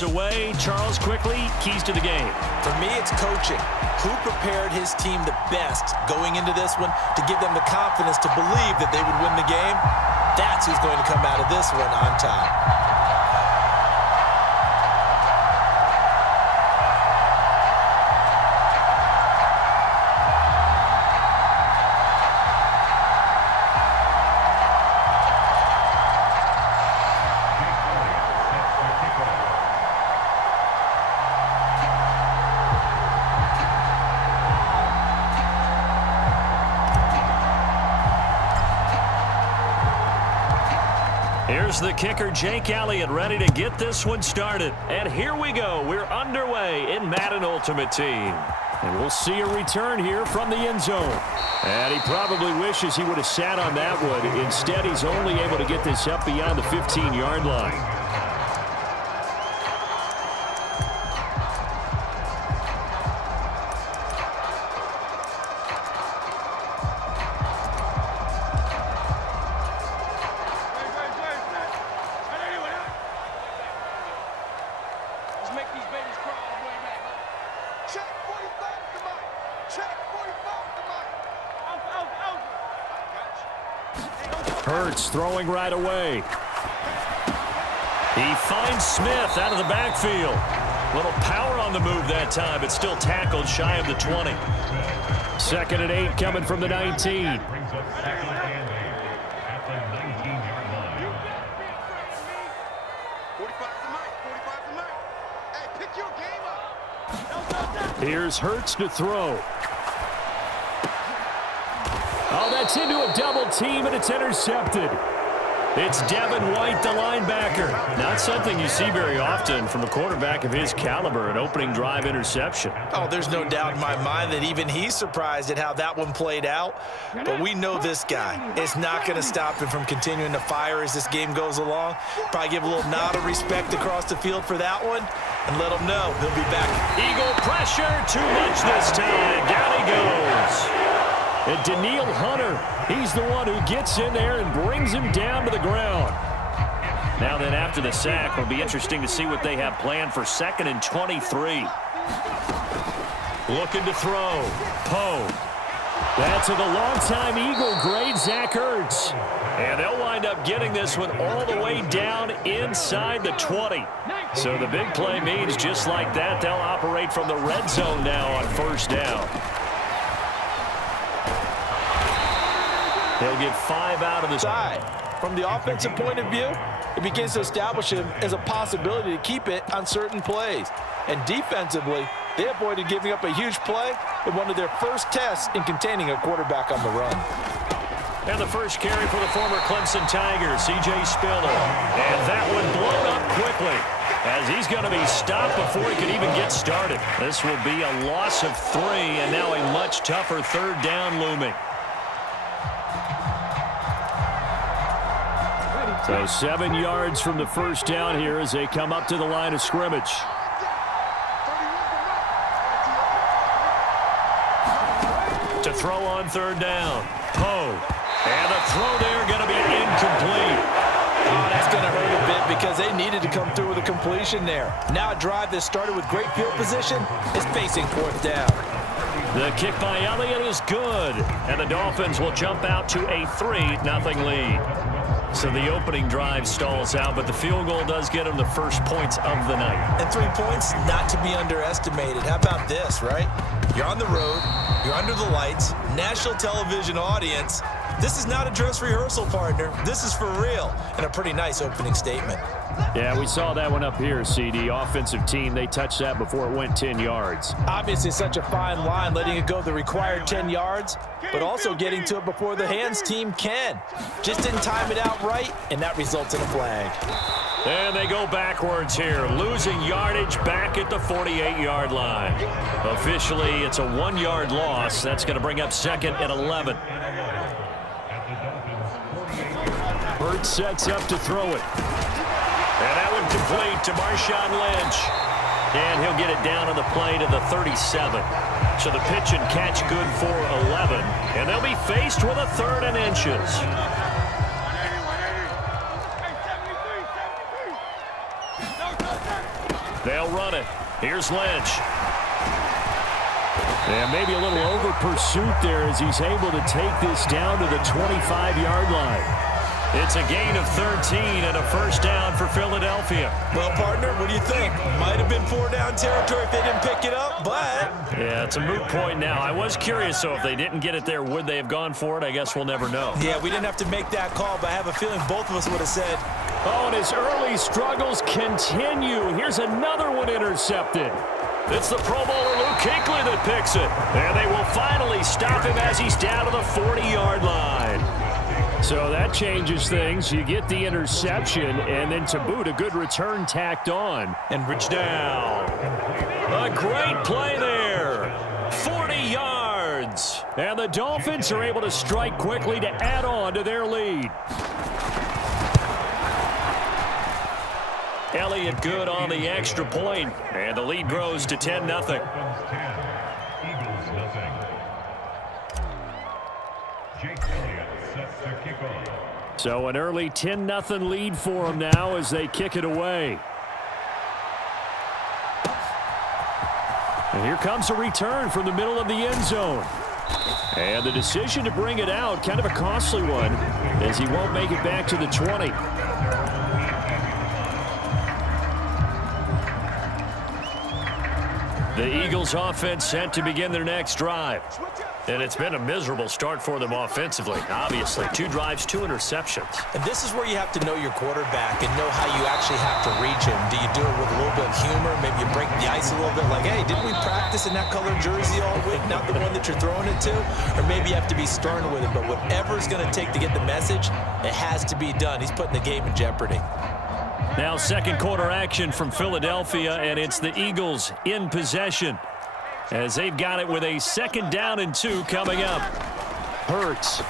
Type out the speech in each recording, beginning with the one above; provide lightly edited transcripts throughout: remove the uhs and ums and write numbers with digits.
this away. Charles, quickly, keys to the game. For me, it's coaching. Who prepared his team the best going into this one to give them the confidence to believe that they would win the game? That's who's going to come out of this one on top. Here's the kicker, Jake Elliott, ready to get this one started. And here we go. We're underway in Madden Ultimate Team. And we'll see a return here from the end zone. And he probably wishes he would have sat on that one. Instead, he's only able to get this up beyond the 15-yard line. Hurts throwing right away. He finds Smith out of the backfield. Little power on the move that time, but still tackled shy of the 20. 2nd and 8 coming from the 19. Here's Hurts to throw. Oh, that's into a double team, and it's intercepted. It's Devin White, the linebacker. Not something you see very often from a quarterback of his caliber, an opening drive interception. Oh, there's no doubt in my mind that even he's surprised at how that one played out. But we know this guy is not going to stop him from continuing to fire as this game goes along. Probably give a little nod of respect across the field for that one and let him know he'll be back. Eagle pressure, too much this time. Down he goes. And Daniil Hunter, he's the one who gets in there and brings him down to the ground. Now then, after the sack, it'll be interesting to see what they have planned for 2nd and 23. Looking to throw. Poe. That's to the longtime Eagle great Zach Ertz. And they'll wind up getting this one all the way down inside the 20. So the big play means just like that, they'll operate from the red zone now on 1st down. He'll get 5 out of the side. From the offensive point of view, it begins to establish him as a possibility to keep it on certain plays. And defensively, they avoided giving up a huge play in one of their first tests in containing a quarterback on the run. And the first carry for the former Clemson Tiger, C.J. Spiller. And that one blown up quickly as he's going to be stopped before he can even get started. This will be a loss of 3, and now a much tougher 3rd down looming. So 7 yards from the 1st down here as they come up to the line of scrimmage. To throw on 3rd down. Poe. And the throw there going to be incomplete. Oh, that's going to hurt a bit because they needed to come through with a completion there. Now a drive that started with great field position is facing 4th down. The kick by Elliott is good. And the Dolphins will jump out to a 3-0 lead. So the opening drive stalls out, but the field goal does get them the first points of the night. And 3 points, not to be underestimated. How about this, right? You're on the road, you're under the lights, national television audience. This is not a dress rehearsal, partner. This is for real, and a pretty nice opening statement. Yeah, we saw that one up here, CD. Offensive team, they touched that before it went 10 yards. Obviously such a fine line, letting it go the required 10 yards, but also getting to it before the hands team can. Just didn't time it out right, and that results in a flag. And they go backwards here, losing yardage back at the 48-yard line. Officially, it's a 1-yard loss. That's going to bring up 2nd and 11. Burt sets up to throw it. And that one complete to Marshawn Lynch. And he'll get it down on the play to the 37. So the pitch and catch good for 11. And they'll be faced with a 3rd and inches. They'll run it. Here's Lynch. And maybe a little over pursuit there as he's able to take this down to the 25-yard line. It's a gain of 13 and a first down for Philadelphia. Well, partner, what do you think? Might have been 4-down territory if they didn't pick it up, but... Yeah, it's a moot point now. I was curious, so if they didn't get it there, would they have gone for it? I guess we'll never know. Yeah, we didn't have to make that call, but I have a feeling both of us would have said... Oh, and his early struggles continue. Here's another one intercepted. It's the Pro Bowler Luke Kuechly that picks it. And they will finally stop him as he's down to the 40-yard line. So that changes things. You get the interception, and then to boot, a good return tacked on. And reach down. A great play there. 40 yards. And the Dolphins are able to strike quickly to add on to their lead. Elliott good on the extra point, and the lead grows to 10-0. So an early 10-0 lead for them now as they kick it away. And here comes a return from the middle of the end zone. And the decision to bring it out, kind of a costly one, as he won't make it back to the 20. The Eagles offense set to begin their next drive. And it's been a miserable start for them offensively. Obviously, 2 drives, 2 interceptions. And this is where you have to know your quarterback and know how you actually have to reach him. Do you do it with a little bit of humor? Maybe you break the ice a little bit like, hey, didn't we practice in that color jersey all week? Not the one that you're throwing it to? Or maybe you have to be stern with it. But whatever it's going to take to get the message, it has to be done. He's putting the game in jeopardy. Now second quarter action from Philadelphia, and it's the Eagles in possession as they've got it with a 2nd down and 2 coming up. Hurts.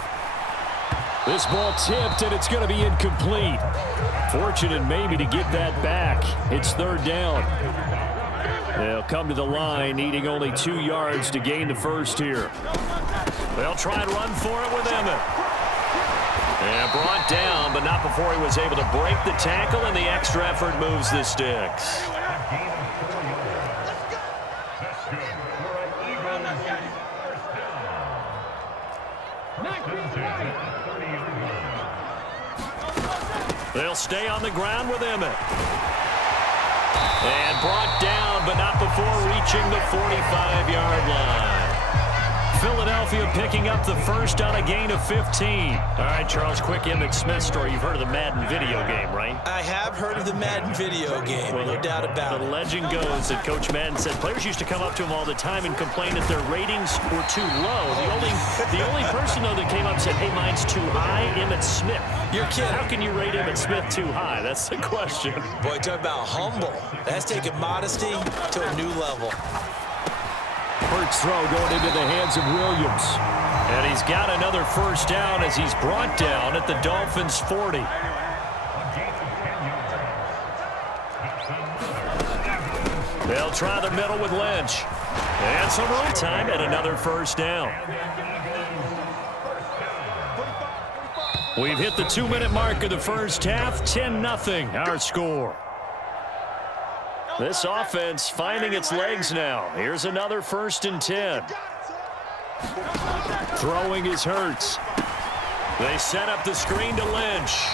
This ball tipped, and it's going to be incomplete. Fortunate maybe to get that back. It's 3rd down. They'll come to the line, needing only 2 yards to gain the first here. They'll try and run for it with Emmett. And brought down, but not before he was able to break the tackle, and the extra effort moves the sticks. They'll stay on the ground with Emmett. And brought down, but not before reaching the 45-yard line. Philadelphia picking up the first on a gain of 15. All right, Charles, quick Emmitt Smith story. You've heard of the Madden video game, right? I have heard of the Madden video game, well, no doubt about it. The legend goes that Coach Madden said players used to come up to him all the time and complain that their ratings were too low. The only person, though, that came up and said, hey, mine's too high, Emmitt Smith. You're kidding. How can you rate Emmitt Smith too high? That's the question. Boy, talk about humble. That's taking modesty to a new level. Hurts throw going into the hands of Williams. And he's got another first down as he's brought down at the Dolphins' 40. They'll try the middle with Lynch. And some room time at another first down. We've hit the 2-minute mark of the first half. 10-0 our score. This offense finding its legs now. Here's another 1st and 10. Throwing is Hurts. They set up the screen to Lynch.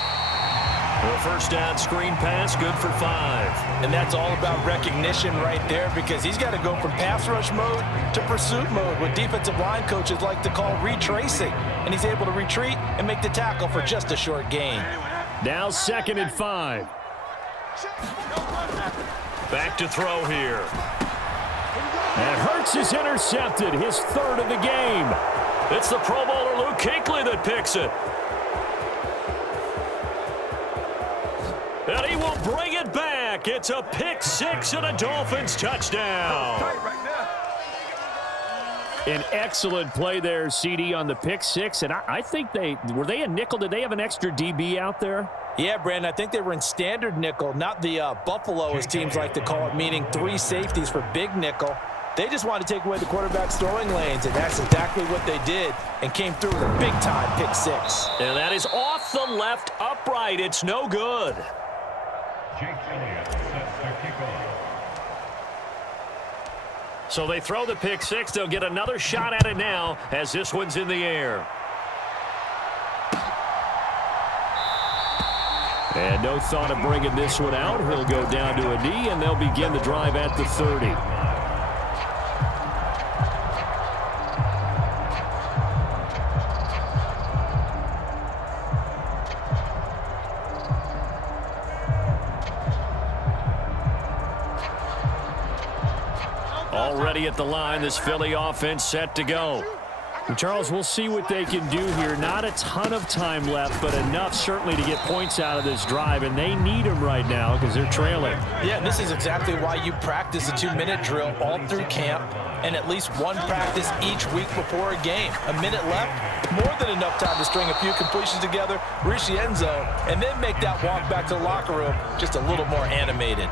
The first down screen pass, good for 5. And that's all about recognition right there, because he's got to go from pass rush mode to pursuit mode, what defensive line coaches like to call retracing. And he's able to retreat and make the tackle for just a short gain. Now 2nd and 5. Back to throw here. And Hurts is intercepted, his 3rd of the game. It's the Pro Bowler Luke Kuechly that picks it. And he will bring it back. It's a pick 6 and a Dolphins touchdown. An excellent play there, CD, on the pick 6. And I think were they a nickel? Did they have an extra DB out there? Yeah, Brandon, I think they were in standard nickel, not the Buffalo, as teams like to call it, meaning 3 safeties for big nickel. They just wanted to take away the quarterback's throwing lanes, and that's exactly what they did, and came through with a big-time pick 6. And that is off the left upright. It's no good. So they throw the pick six. They'll get another shot at it now as this one's in the air. And no thought of bringing this one out. He'll go down to a knee, and they'll begin the drive at the 30. Already at the line, this Philly offense set to go. And Charles, we'll see what they can do here. Not a ton of time left, but enough certainly to get points out of this drive, and they need them right now because they're trailing. Yeah, this is exactly why you practice a 2-minute drill all through camp and at least one practice each week before a game. A minute left, more than enough time to string a few completions together, reach the end zone, and then make that walk back to the locker room just a little more animated.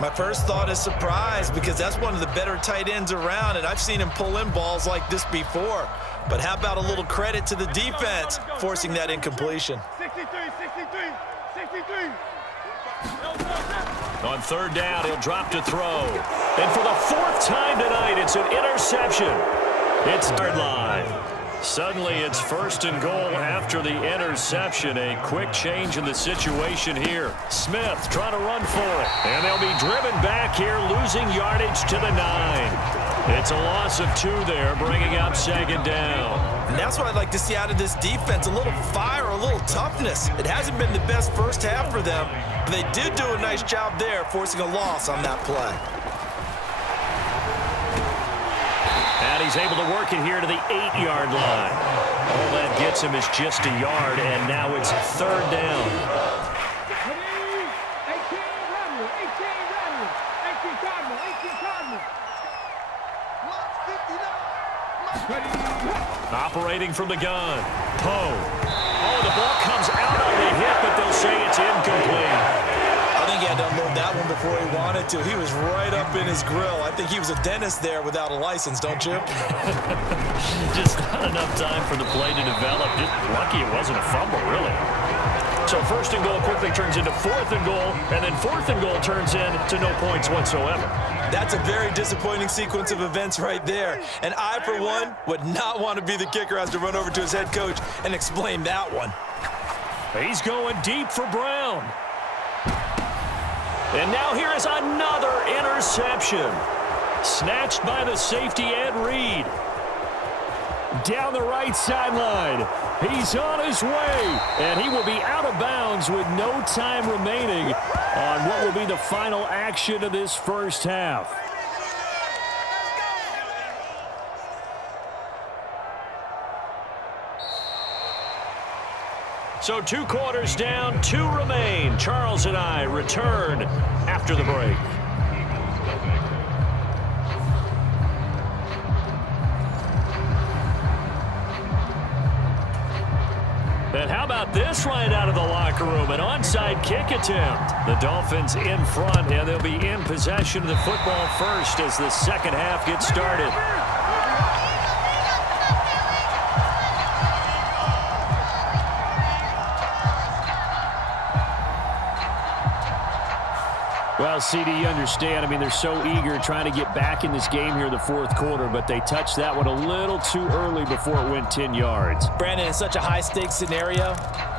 My first thought is surprise because that's one of the better tight ends around, and I've seen him pull in balls like this before. But how about a little credit to the defense forcing that incompletion? 63. On third down, he'll drop to throw. And for the fourth time tonight, it's an interception. It's third line. Suddenly, it's first and goal after the interception. A quick change in the situation here. Smith trying to run for it. And they'll be driven back here, losing yardage to the 9. It's a loss of 2 there, bringing up second down. And that's what I'd like to see out of this defense, a little fire, a little toughness. It hasn't been the best first half for them, but they did do a nice job there, forcing a loss on that play. And he's able to work it here to the 8-yard line. All that gets him is just a yard, and now it's third down. Operating from the gun. Poe. Oh, the ball comes out on the hit, but they'll say it's incomplete. I think he had to unload that one before he wanted to. He was right up in his grill. I think he was a dentist there without a license, don't you? Just not enough time for the play to develop. Just lucky it wasn't a fumble, really. So first and goal quickly turns into fourth and goal, and then fourth and goal turns into no points whatsoever. That's a very disappointing sequence of events right there. And I, for one, would not want to be the kicker who has to run over to his head coach and explain that one. He's going deep for Brown. And now here is another interception. Snatched by the safety, Ed Reed. Down the right sideline. He's on his way. And he will be out of bounds with no time remaining on what will be the final action of this first half. So 2 quarters down, 2 remain. Charles and I return after the break. And how about this right out of the locker room? An onside kick attempt. The Dolphins in front, and they'll be in possession of the football first as the second half gets started. Well, CD, you understand. I mean, they're so eager trying to get back in this game here in the fourth quarter, but they touched that one a little too early before it went 10 yards. Brandon, in such a high-stakes scenario,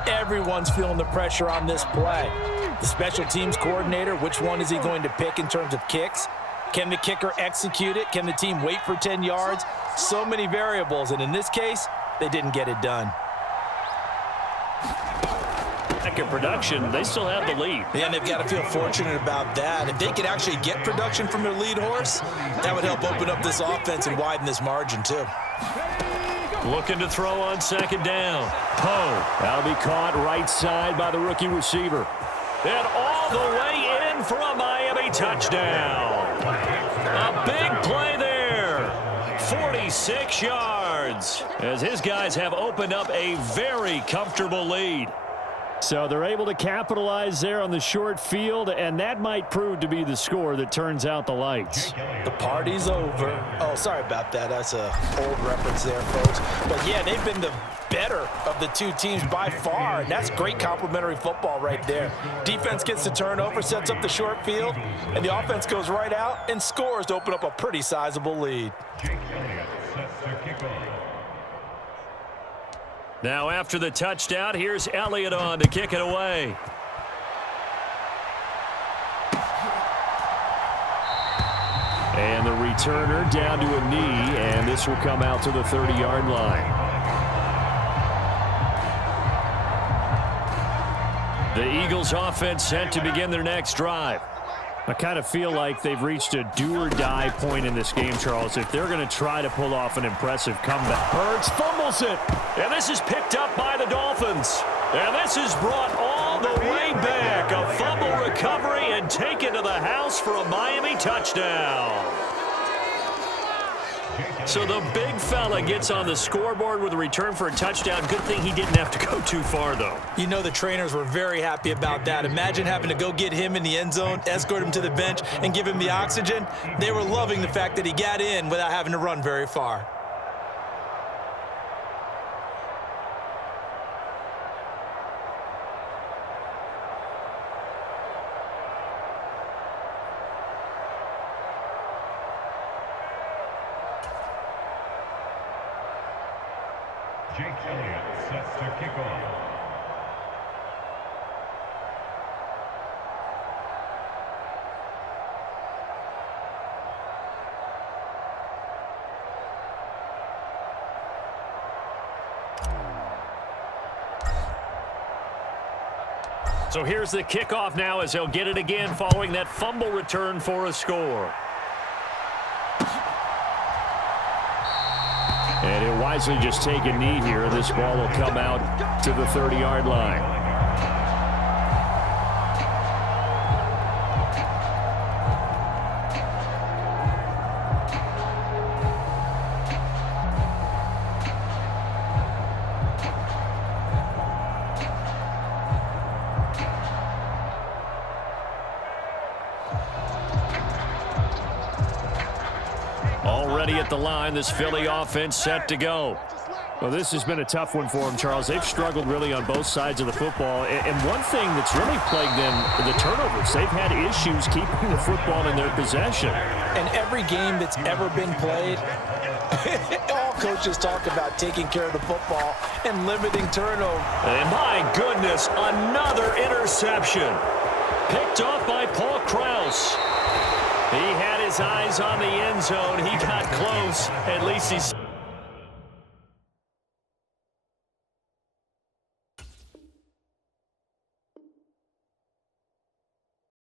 everyone's feeling the pressure on this play. The special teams coordinator, which one is he going to pick in terms of kicks? Can the kicker execute it? Can the team wait for 10 yards? So many variables, and in this case, they didn't get it done. Second production, they still have the lead. Yeah, and they've got to feel fortunate about that. If they could actually get production from their lead horse, that would help open up this offense and widen this margin too. Looking to throw on second down. Poe. That'll be caught right side by the rookie receiver. And all the way in for a Miami touchdown. A big play there. 46 yards. As his guys have opened up a very comfortable lead. So they're able to capitalize there on the short field, and that might prove to be the score that turns out the lights. The party's over. Oh, sorry about that. That's an old reference there, folks. But, yeah, they've been the better of the two teams by far, and that's great complimentary football right there. Defense gets the turnover, sets up the short field, and the offense goes right out and scores to open up a pretty sizable lead. Now after the touchdown, here's Elliott on to kick it away. And the returner down to a knee, and this will come out to the 30-yard line. The Eagles offense set to begin their next drive. I kind of feel like they've reached a do-or-die point in this game, Charles, if they're going to try to pull off an impressive comeback. Hurts fumbles it, and this is picked up by the Dolphins. And this is brought all the way back. A fumble recovery and taken to the house for a Miami touchdown. So the big fella gets on the scoreboard with a return for a touchdown. Good thing he didn't have to go too far, though. You know the trainers were very happy about that. Imagine having to go get him in the end zone, escort him to the bench, and give him the oxygen. They were loving the fact that he got in without having to run very far. Jake Elliott sets to kick off. So here's the kickoff now as they'll get it again following that fumble return for a score. And he'll wisely just take a knee here. This ball will come out to the 30-yard line. Already at the line, this Philly offense set to go. Well, this has been a tough one for them, Charles. They've struggled really on both sides of the football. And one thing that's really plagued them, the turnovers. They've had issues keeping the football in their possession. And every game that's ever been played, all coaches talk about taking care of the football and limiting turnover. And my goodness, another interception. Picked off by Paul Krause. He had his eyes on the end zone. He got close. At least he's...